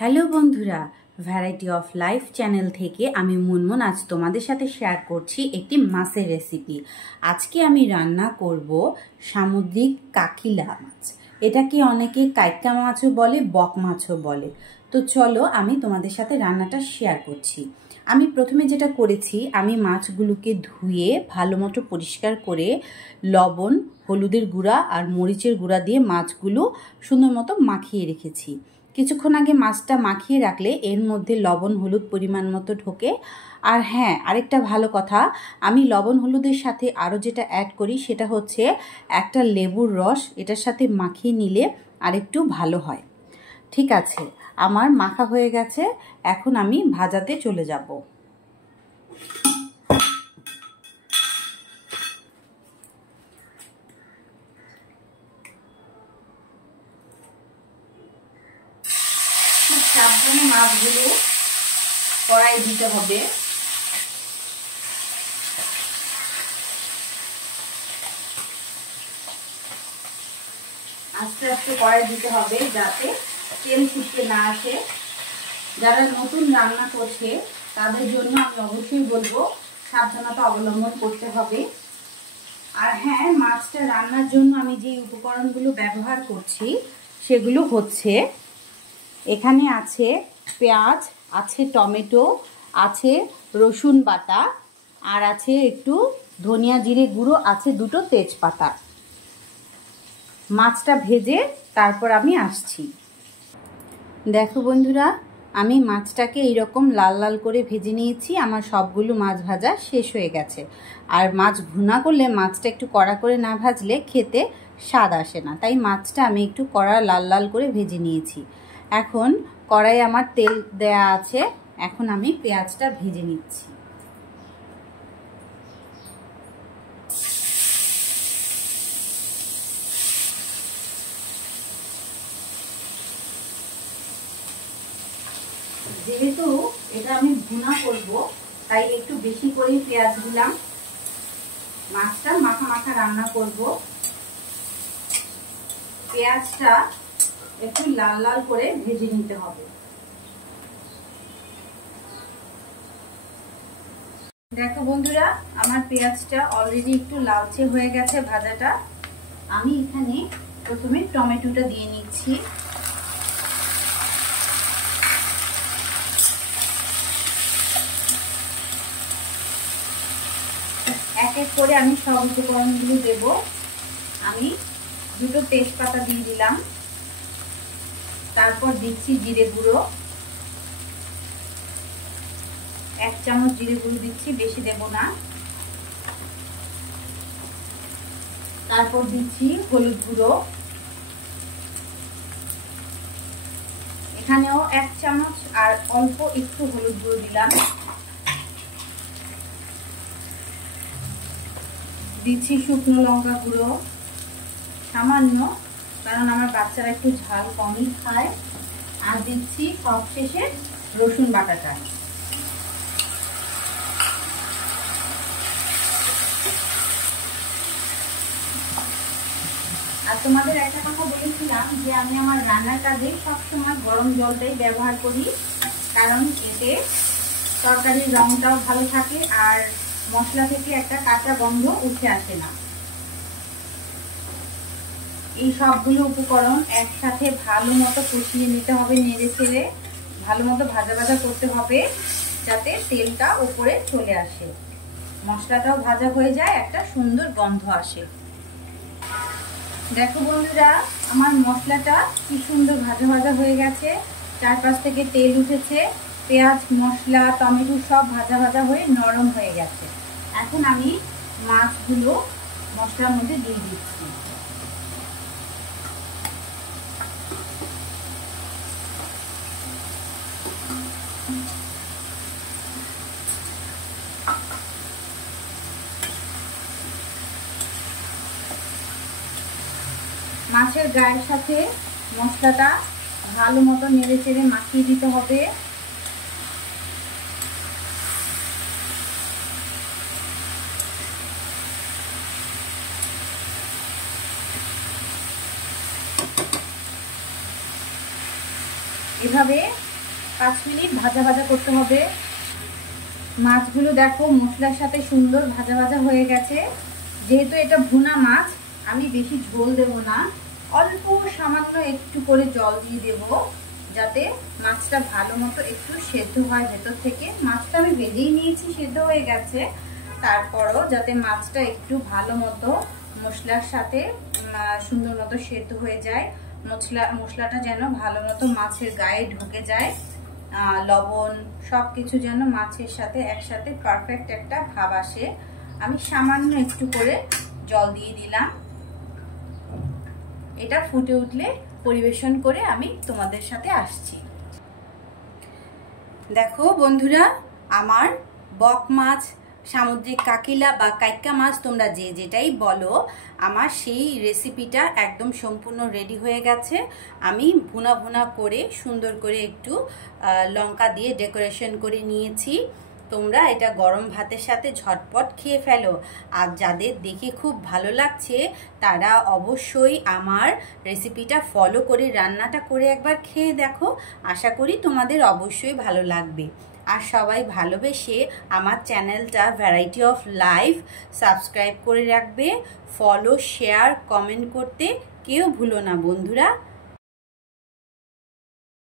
Hello বন্ধুরা, variety of life channel থেকে আমি মুনমুন আজ তোমাদের সাথে শেয়ার করছি একটি মাছের রেসিপি। আজকে আমি রান্না করব সামুদ্রিক কাকিলা মাছ। এটাকে অনেকে কাইকা মাছও বলে, বক মাছও বলে। তো চলো আমি তোমাদের সাথে রান্নাটা শেয়ার করছি। আমি প্রথমে যেটা করেছি, আমি মাছগুলোকে ধুয়ে ভালো মতো পরিষ্কার করে লবণ, হলুদের গুঁড়া আর মরিচের গুঁড়া দিয়ে মাছগুলো সুন্দর মতো মাখিয়ে রেখেছি। কিছুক্ষণ আগে মাছটা মাখিয়ে রাখলে এর মধ্যে লবণ হলুদ পরিমাণ মতো ঢোকে। আর হ্যাঁ, আরেকটা ভালো কথা, আমি লবণ হলুদের সাথে আরও যেটা অ্যাড করি সেটা হচ্ছে একটা লেবুর রস। এটার সাথে মাখিয়ে নিলে আরেকটু ভালো হয়। ঠিক আছে, আমার মাখা হয়ে গেছে, এখন আমি ভাজাতে চলে যাব। খুব সাবধানে মাছগুলো কড়াই দিতে হবে। আস্তে আস্তে কড়াই দিতে হবে যাতে তেল ছিটকে না আসে। যারা নতুন রান্না করছে তাদের জন্য আমি অবশ্যই বলবো সাবধানতা অবলম্বন করতে হবে। আর হ্যাঁ, মাছটা রান্নার জন্য আমি যে উপকরণগুলো ব্যবহার করছি সেগুলো হচ্ছে, এখানে আছে পেঁয়াজ, আছে টমেটো, আছে রসুন বাটা, আর আছে একটু ধনিয়া জিরে গুঁড়ো, আছে দুটো তেজপাতা। মাছটা ভেজে তারপর আমি আসছি। দেখো বন্ধুরা, আমি মাছটাকে এইরকম লাল লাল করে ভেজে নিয়েছি। আমার সবগুলো মাছ ভাজা শেষ হয়ে গেছে। আর মাছ ভুনা করলে মাছটা একটু কড়া করে না ভাজলে খেতে স্বাদ আসে না, তাই মাছটা আমি একটু কড়া লাল লাল করে ভেজে নিয়েছি। এখন কড়াইয়ে আমার তেল দেয়া আছে, এখন আমি পেঁয়াজটা ভেজে নিচ্ছি। যেহেতু এটা আমি ভুনা করব তাই একটু বেশি করে পেঁয়াজ দিলাম। মাছটা মাখা মাখা রান্না করব। পেঁয়াজটা একটু লাল লাল করে ভেজে নিতে হবে। দেখো বন্ধুরা, আমার পেঁয়াজটা অলরেডি একটু লালচে হয়ে গেছে ভাজাটা। আমি এখানে প্রথমে টমেটোটা দিয়ে নিচ্ছি। এক এক করে আমি সব উপকরণগুলো দেব। আমি দুটো তেজপাতা দিয়ে দিলাম, তারপর দিচ্ছি জিরে গুঁড়ো, 1 চামচ জিরে গুঁড়ো দিচ্ছি, বেশি দেব না। তারপর দিচ্ছি হলুদ গুঁড়ো, এখানেও 1 চামচ আর অল্প একটু হলুদ গুঁড়ো দিলাম। দিচ্ছি শুকনো লঙ্কা গুঁড়ো সামান্য, কারণ আমার বাচ্চারা একটু ঝাল কমই খায়। আর দিচ্ছি সবশেষে রসুন বাটাটা। আর তোমাদের একটা কথা বলেছিলাম যে আমি আমার রান্নার কাজে সবসময় গরম জলটাই ব্যবহার করি, কারণ এতে তরকারির রঙটাও ভালো থাকে আর মশলা থেকে একটা কাঁচা গন্ধ উঠে আসে না। এই সবগুলো উপকরণ একসাথে ভালো মতো কষিয়ে নিতে হবে, নেড়ে চেড়ে ভালো মতো ভাজা ভাজা করতে হবে যাতে তেলটা উপরে চলে আসে, মশলাটাও ভাজা হয়ে যায়, একটা সুন্দর গন্ধ আসে। দেখো বন্ধুরা, আমার মশলাটা কি সুন্দর ভাজা ভাজা হয়ে গেছে, চারপাশ থেকে তেল উঠেছে, পেঁয়াজ মশলা টমেটো সব ভাজা ভাজা হয়ে নরম হয়ে গেছে। এখন আমি মাছগুলো মশলার মধ্যে দিয়ে দিচ্ছি। মাছের গায়ের সাথে মশলাটা ভালো মতো নেড়ে চেড়ে মাখিয়ে দিতে হবে। এভাবে 5 মিনিট ভাজা ভাজা করতে হবে। মাছগুলো দেখো মশলার সাথে সুন্দর ভাজা ভাজা হয়ে গেছে। যেহেতু এটা ভুনা মাছ, আমি বেশি ঝোল দেব না, অল্প সামান্য একটু করে জল দিয়ে দেব, যাতে মাছটা ভালো মতো একটু সেদ্ধ হয় ভেতর থেকে। মাছটা আমি ভেজেই নিয়েছি, সেদ্ধ হয়ে গেছে, তারপরও যাতে মাছটা একটু ভালো মতো মশলার সাথে সুন্দর মতো সেদ্ধ হয়ে যায়, মশলাটা যেন ভালো মতো মাছের গায়ে ঢুকে যায়, লবণ সবকিছু যেন মাছের সাথে একসাথে পারফেক্ট একটা ভাব আসে। আমি সামান্য একটু করে জল দিয়ে দিলাম। এটা ফুটে উঠলে পরিবেশন করে আমি তোমাদের সাথে আসছি। দেখো বন্ধুরা, আমার বক মাছ, সামুদ্রিক কাকিলা বা কাইক্কা মাছ তোমরা যে যেটাই বলো, আমার সেই রেসিপিটা একদম সম্পূর্ণ রেডি হয়ে গেছে। আমি ভুনা ভুনা করে সুন্দর করে একটু লঙ্কা দিয়ে ডেকোরেশন করে নিয়েছি। তোমরা এটা গরম ভাতের সাথে ঝটপট খেয়ে ফেলো। আর যাদের দেখে খুব ভালো লাগছে তারা অবশ্যই আমার রেসিপিটা ফলো করে রান্নাটা করে একবার খেয়ে দেখো। আশা করি তোমাদের অবশ্যই ভালো লাগবে। আর সবাই ভালোবেসে আমার চ্যানেলটা ভ্যারাইটি অফ লাইফ সাবস্ক্রাইব করে রাখবে। ফলো, শেয়ার, কমেন্ট করতে কেউ ভুলো না বন্ধুরা।